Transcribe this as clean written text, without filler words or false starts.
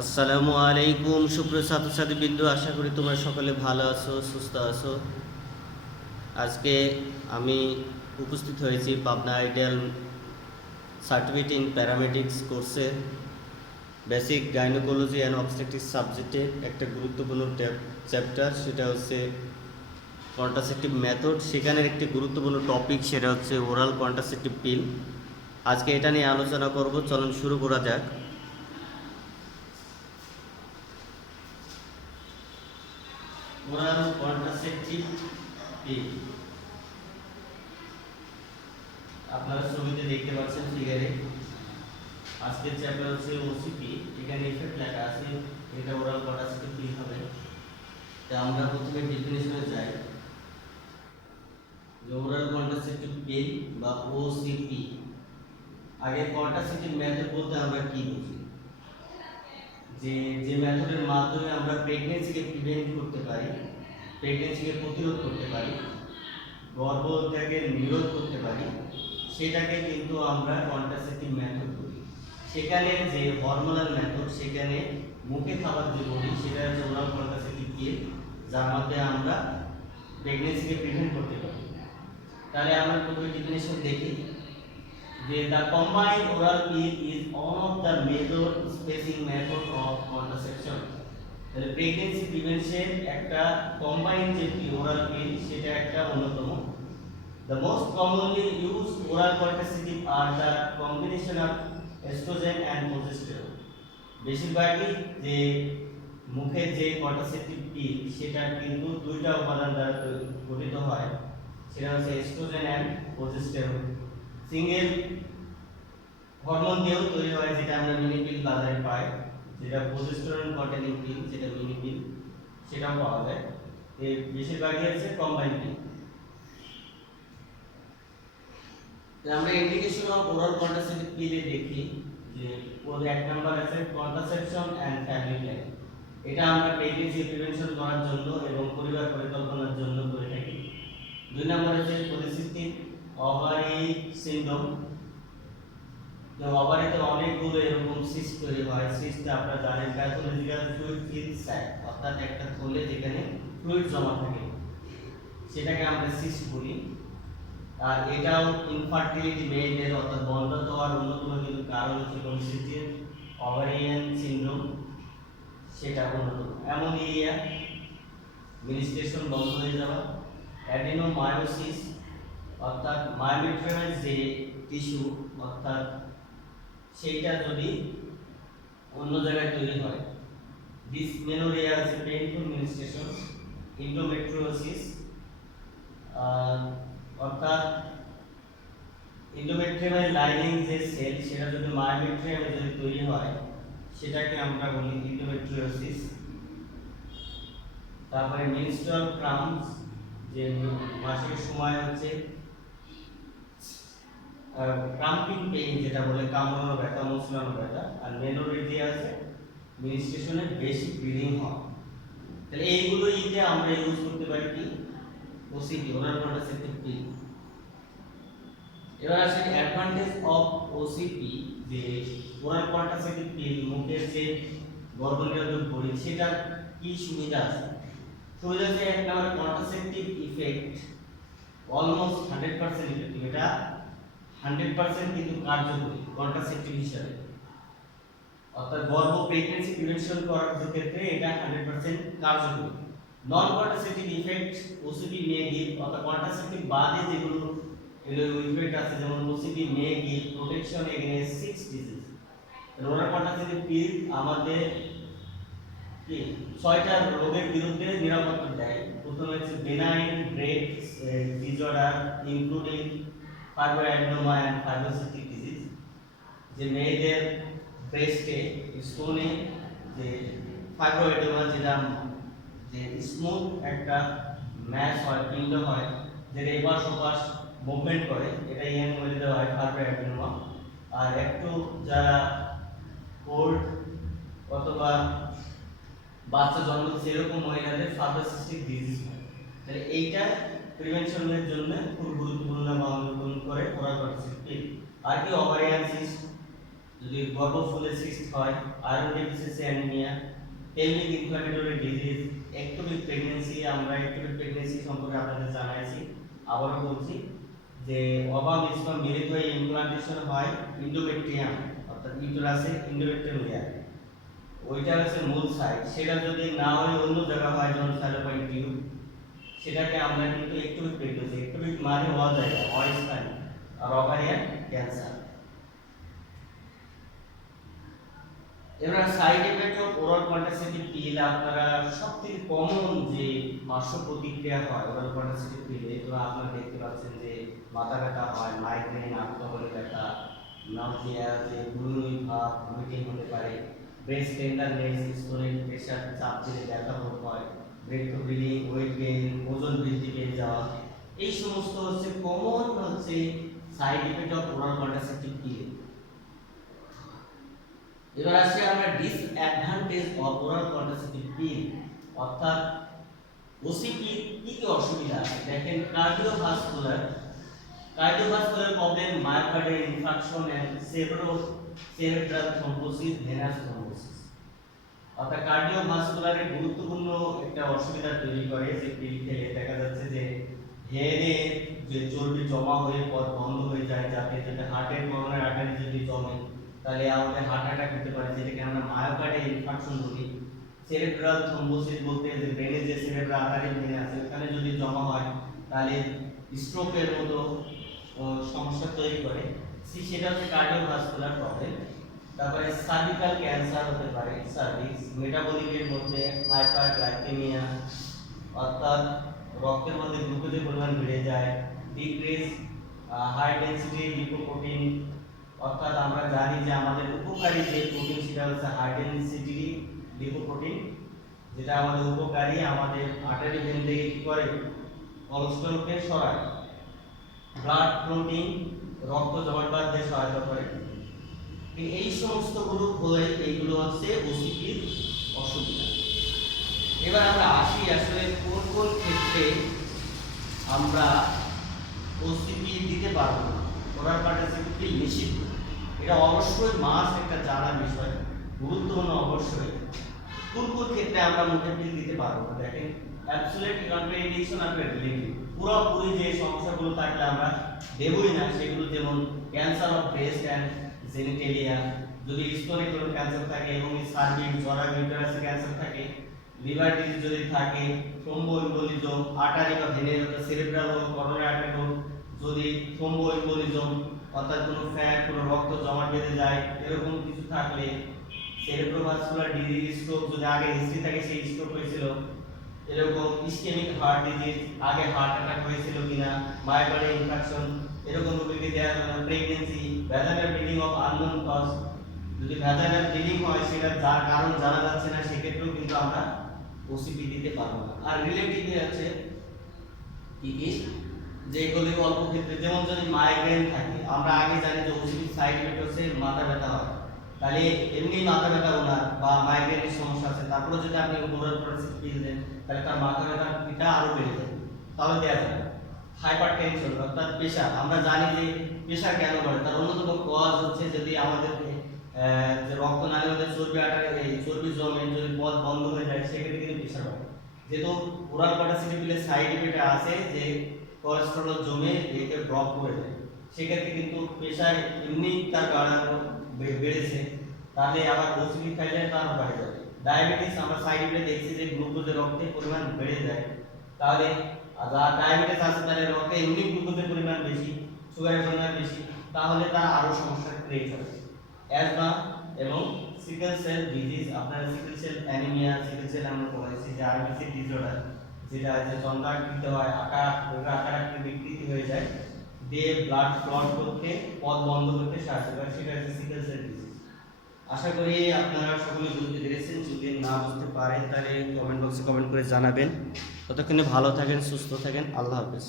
আসসালামু আলাইকুম সুপ্রিয় ছাত্রছাত্রীবৃন্দ, আশা করি তোমরা সকলে ভালো আছো, সুস্থ আছো। আজকে আমি উপস্থিত হয়েছি Pabna ideal certificate in paramedics কোর্সে বেসিক গাইনোকোলজি অ্যান্ড অবস্টেট্রিক্স সাবজেক্টে একটা গুরুত্বপূর্ণ চ্যাপ্টার, সেটা হচ্ছে কন্ট্রাসেপটিভ মেথড। সেখানের একটি গুরুত্বপূর্ণ টপিক, সেটা হচ্ছে ওরাল কন্ট্রাসেপটিভ পিল। আজকে এটা নিয়ে আলোচনা করব, চলুন শুরু করা যাক। ওরাল কন্ট্রাসেপটিভ পিল আপনারা ছবিতে দেখতে পাচ্ছেন ফিগারে। আজকের চ্যাপ্টার হচ্ছে ওসিপি। এখানে ইফেক্ট লেখা আছে, এটা ওরাল কন্ট্রাসেপটিভ পিল হবে। তো আমরা প্রথমে ডেফিনিশনে যাই যে ওরাল কন্ট্রাসেপটিভ পিল বা ওসিপি। আগে কন্ট্রাসেপটিভ মেথড বলতে আমরা কি বুঝি? যে যে মেথডের মাধ্যমে আমরা প্রেগন্যান্সিকে প্রিভেন্ট করতে পারি, প্রেগন্যান্সিকে প্রতিরোধ করতে পারি, গর্ভত্যাগের নিরোধ করতে পারি, সেটাকে কিন্তু আমরা কন্ট্রাসেপটিভ মেথড বলি। সেখানে যে হরমোনাল মেথড, সেখানে মুখে খাবার যে বলি, সেটা হচ্ছে ওরাল কন্ট্রাসেপটিভ পিল, যার মাধ্যমে আমরা প্রেগন্যান্সিকে প্রিভেন্ট করতে পারি। তাহলে আমরা প্রথমে ডেফিনিশন দেখি যে the combined oral pill is one of the major spacing method of contraception। তাহলে প্রেগন্যান্সি প্রিভেনশন একটা কম্বাইন্ড যে ওরাল পিল, সেটা একটা অন্যতম। The most commonly used oral contraceptive are the combination of estrogen and progesterone। বেশিরভাগই যে মুখের যে কন্ট্রাসেপটিভ পিল, সেটা কিন্তু দুইটা উপাদান দ্বারা গঠিত হয়, সেটা হচ্ছে estrogen and progesterone. Single hormone দিয়েও তৈরি হয়, যেটা আমরা মিনি পিল বাজারে পাই, যেটা প্রোজেস্টেরন কন্টেনিং পিল, যেটা মিনি পিল, সেটাও পাওয়া যায়। এর বেশিরভাগই হচ্ছে কম্বাইন্ড পিল। আমরা ইন্ডিকেশন অফ ওরাল কন্ট্রাসেপটিভ পিলে দেখি যে ওর এক নাম্বার আছে কন্ট্রাসেপশন এন্ড ফ্যামিলি প্ল্যানিং। এটা আমরা প্রেগন্যান্সি প্রিভেনশন করার জন্য এবং পরিবার পরিকল্পনার জন্য করে থাকি। দুই নাম্বার আছে পলিসিস্টিক ওভারি সিনড্রোম। তো ওভারিতে অনেকগুলো এরকম সিস্ট তৈরি হয়। সিস্ট আপনারা জানেন প্যাথোলজিক্যাল ফ্লুইড ফিল স্যাক, অর্থাৎ একটা থলে যেখানে ফ্লুইড জমা থাকে, সেটাকে আমরা সিস্ট বলি। আর এটাও ইনফার্টিলিটি, মেয়েদের অর্থাৎ বন্ধ্যাত্ব হওয়ার অন্যতম কিন্তু কারণ হচ্ছে পলিসিস্টিক ওভারিয়ান সিনড্রোম, সেটা অন্যতম। অ্যামোনিয়া, মিনিস্ট্রেশন বন্ধ হয়ে যাওয়া। অ্যাডিনোমায়োসিস, অর্থাৎ মায়োমেট্রিয়াল যে টিস্যু, অর্থাৎ সেইটা যদি অন্য জায়গায় তৈরি হয়। ডিসমেনোরিয়া আছে পেইনফুল মিনিস্ট্রেশন। ইন্ডোমেট্রিওসিস, অর্থাৎ ইন্ডোমেট্রিয়াল লাইনিং যে সেল, সেটা যদি মায়োমেট্রিয়ামে যদি তৈরি হয়, সেটাকে আমরা বলি ইন্ডোমেট্রিওসিস। তারপরে মেনস্ট্রুয়াল ক্রাম্পস, যে মাসিক সময় হচ্ছে ক্রাম্পিং পেইন, যেটা বলে কামড়ানো ব্যথা, মোচড়ানো ব্যথা। আর মেনোরেজিয়া আছে মিনিস্ট্রেশনে বেশি ব্লিডিং হয়। তাহলে এইগুলোইতে আমরা ইউজ করতে পারি কি ওসিপি, ওরাল কন্ট্রাসেপটিভ পিল। এবার আসে অ্যাডভান্টেজ অফ ওসিপি, যে ওরাল কন্ট্রাসেপটিভ পিল মুখের যে গর্ভনিরোধক বড়ি, সেটা কি সুবিধা আছে? সুবিধা হচ্ছে এক number contraceptive effect almost 100% effective. এটা 100% কিন্তু কার্যকরী কন্ট্রাসেপটিভ হিসাবে, অর্থাৎ গর্ভ প্রেগন্যান্সি প্রিভেনশন করার ক্ষেত্রে এটা 100% কার্যকরী। Non contraceptive effect OCP may give, অর্থাৎ কন্ট্রাসেপটিভ বাদে যেগুলো ইফেক্ট আছে, যেমন OCP may give protection against 6 disease. Oral contraceptive pill আমাদের কি 6টা রোগের বিরুদ্ধে নিরাপত্তা দেয়। প্রথম হচ্ছে benign breast disorder including fibroadenoma and fibrocystic disease. যে মেয়েদের ব্রেস্টে স্টোনে যে ফাইব্রোঅ্যাডেনোমা, যেটা যে স্মুথ একটা ম্যাশ হয়, পিণ্ড হয়, যেটা এপাশ ওপাশ মুভমেন্ট করে, এটা ইয়াং মেয়েদের হয় ফাইব্রোঅ্যাডেনোমা। আর একটু যারা কোল্ড অথবা বাচ্চা জন্ম দিচ্ছে এরকম মহিলাদের ফাইব্রোসিস্টিক ডিজিজ হয়। তাহলে এইটা প্রিভেনশনের জন্য খুব গুরুত্বপূর্ণ ভূমিকা পালন করে ওরাল কন্ট্রাসেপটিভ পিল। আর কি ওভারিয়ান সিস্ট, যদি গর্ভফুলে সিস্ট হয়, iron deficiency anaemia, pelvic inflammatory disease, ectopic pregnancy. আমরা একটোপিক প্রেগন্যান্সি সম্পর্কে আপনাদের জানাইছি, আবারও বলছি যে অভাব স্পাম মিলিত হয়ে ইমপ্লান্টেশন হয় ইন্ডোমেট্রিয়াম অর্থাৎ ইউটেরাসে ইন্ডোমেট্রিয়াম লেয়ার, ওইটা হচ্ছে মূল সাইট। সেটা যদি না হয় অন্য জায়গা হয় যেমন স্যালোপাইন টিউব, সেটাকে আমরা কিন্তু একটোপিক প্রেগন্যান্সি, একটোপিক মানে অজায়গা অস্থায়ী, আর ওভারিয়ান ক্যান্সার। এবার side effect of oral contraceptive পিল, আপনারা সবথেকে কমন যে পার্শ্ব প্রতিক্রিয়া হয় ওরাল কন্ট্রাসেপটিভ পিলে, তো আপনারা দেখতে পাচ্ছেন যে মাথা ব্যথা হয়, মাইগ্রেন, আবদোমেনাল ব্যথা, নাউজিয়া, যে বুলুনি ভাব, ভমিটিং হতে পারে, ব্রেস্ট টেন্ডারনেস, স্টোরেজ প্রেশার, চাপ দিলে ব্যথা বোধ হয়, break to bleeding, weight gain, ওজন বৃদ্ধি পেয়ে যাওয়া, এই সমস্ত হচ্ছে কমন হচ্ছে side effect of oral contraceptive pill. এবার আসি আমরা disadvantage of oral contraceptive pill, অর্থাৎ ওসিপি কি কি অসুবিধা আছে। দেখেন, cardiovascular problem, myocardial infarction and cerebral thrombosis, venous thrombosis. অর্থাৎ কার্ডিওভাস্কুলারে গুরুত্বপূর্ণ একটা অসুবিধা তৈরি করে যে পিল খেলে দেখা যাচ্ছে যে হেডে যে চর্বি জমা হয়ে পথ বন্ধ হয়ে যায়, যাতে যেটা হার্টের করোনারি আর্টারি যদি জমে তাহলে আমাদের হার্ট অ্যাটাক হতে পারে, যেটাকে আমরা মায়োকার্ডিয়াল ইনফারকশন বলি। সেরেব্রাল থ্রম্বোসিস বলতে যে ব্রেনে যে সেরেব্রাল আর্টারি ভেনে আছে ওখানে যদি জমা হয় তাহলে স্ট্রোকের মতো সমস্যা তৈরি করে, সেটা হচ্ছে কার্ডিওভাস্কুলার প্রবলেম। তারপরে সার্ভিক্যাল ক্যান্সার হতে পারে, সার্ভিক্স, মেটাবলিকের মধ্যে হাইপারগ্লাইকেমিয়া অর্থাৎ রক্তের মধ্যে গ্লুকোজের পরিমাণ বেড়ে যায়, ডিক্রিজ হাই ডেনসিটি লিপোপ্রোটিন, অর্থাৎ আমরা জানি যে আমাদের উপকারী যে প্রোটিন সেটা হচ্ছে হাই ডেনসিটি লিপোপ্রোটিন, যেটা আমাদের উপকারী, আমাদের আর্টারি ভেন থেকে কি করে কোলেস্টেরলকে সরায়। ব্লাড প্রোটিন রক্ত জমাট বাঁধতে সহায়তা করে। এই সমস্ত গ্রুপ হলে এইগুলো হচ্ছে ওসিপির অসুবিধা। এবার আমরা আসি আসলে কোন কোন ক্ষেত্রে আমরা ওসিপি দিতে পারবো না, ওরাল কন্ট্রাসেপটিভ পিল নিষিদ্ধ। এটা অবশ্যই মাস্ট একটা জানার বিষয়, গুরুত্বপূর্ণ অবশ্যই। কোন কোন ক্ষেত্রে আমরা মুখে পিল দিতে পারবো না, দেখেন অ্যাবসলিউট কন্ট্রাইন্ডিকেশন আর রিলেটিভ, পুরোপুরি যে সমস্যাগুলো থাকলে আমরা দেবই না সেগুলো, যেমন cancer of breast and genitalia, যদি স্তনে কোনো ক্যান্সার থাকে এবং সার্ভিক্স, জরা, ইউটেরাসে ক্যান্সার থাকে, লিভার ডিজিজ যদি থাকে, থ্রোম্বোএম্বোলিজম, আর্টারি বা ভেনের সেরেব্রাল ও করোনারি আর্টারি যদি থ্রোম্বোএম্বোলিজম অর্থাৎ কোনো ফ্যাট, কোনো রক্ত জমা বেঁধে যায়, এরকম কিছু থাকলে, সেরেব্রোভাস্কুলার ডিজিজ, স্ট্রোক যদি আগে হিস্ট্রি থাকে সেই স্ট্রোক হয়েছিল, এরকম ইসকেমিক হার্ট ডিজিজ, আগে হার্ট অ্যাটাক হয়েছিল কিনা, মায়োকার্ডিয়াল ইনফারকশন, এরকম রোগীকে দেওয়া যাবে না। Pregnancy, vaginal bleeding of unknown cause, যদি ভ্যাজাইনাল ব্লিডিং হয় সেটা যার কারণ জানা যাচ্ছে না, সেক্ষেত্রেও কিন্তু আমরা ওসিপি দিতে পারবো না। আর রিলেটিভলি আছে কি কি, যেগুলি অল্প ক্ষেত্রে, যেমন যদি মাইগ্রেন থাকে, আমরা আগে জানি যে ওসিপি সাইড এফেক্ট হচ্ছে মাথা ব্যথা হয়, তাহলে এমনি মাথা ব্যথা ওনার বা মাইগ্রেনের সমস্যা আছে, তারপরে যদি আপনি ওরাল কন্ট্রাসেপটিভ পিল দেন তাহলে তার মাথা ব্যথাটা আরো বেড়ে যাবে, তাহলে দেওয়া যাবে। হাইপার টেনশন অর্থাৎ প্রেশার, আমরা জানি যে প্রেশার কেন বাড়ে, তার অন্যতম কজ হচ্ছে যদি আমাদের যে রক্তনালীর মধ্যে চর্বি আটারে এই চর্বি জমে, যদি পথ বন্ধ হয়ে যায় সেক্ষেত্রে কিন্তু প্রেশার বাড়ে। যেহেতু ওরাল কন্ট্রাসেপটিভ পিলের সাইড এফেক্ট আছে যে কোলেস্টেরল জমে একে ব্লক করে দেয়, সেক্ষেত্রে কিন্তু প্রেশার এমনি তার বাড়ানো বেড়েছে, তাহলে আবার ওসিপি খাইলে তার বাড়ে যাবে। ডায়াবেটিস আমরা সাইড এফেক্টে দেখছি যে গ্লুকোজের রক্তের পরিমাণ বেড়ে যায়, তাহলে যার ডায়াবেটিস আছে তার রক্তে এমনি গ্লুকোজের পরিমাণ বেশি, সুগারের পরিমাণ বেশি, তাহলে তার আরো সমস্যা ক্রিয়েট হবে। অ্যাজমা এবং সিকেল সেল ডিজিজ, আপনার sickle cell anaemia, sickle cell আমরা বলেছি যে আরবিসি ডিসঅর্ডার, যেটা যে চন্দ্রাকৃতি হয়, আকার বিকৃতি হয়ে যায়, দিয়ে ব্লাড ক্লট করতে, পথ বন্ধ করতে সাহায্য করে, সেটা হচ্ছে সিকেল সেল ডিজিজ। আশা করি আপনারা সকলে বুঝতে পেরেছেন। যদি না বুঝতে পারেন তাহলে কমেন্ট বক্সে কমেন্ট করে জানাবেন। ততক্ষণে ভালো থাকেন, সুস্থ থাকেন, আল্লাহ হাফেজ।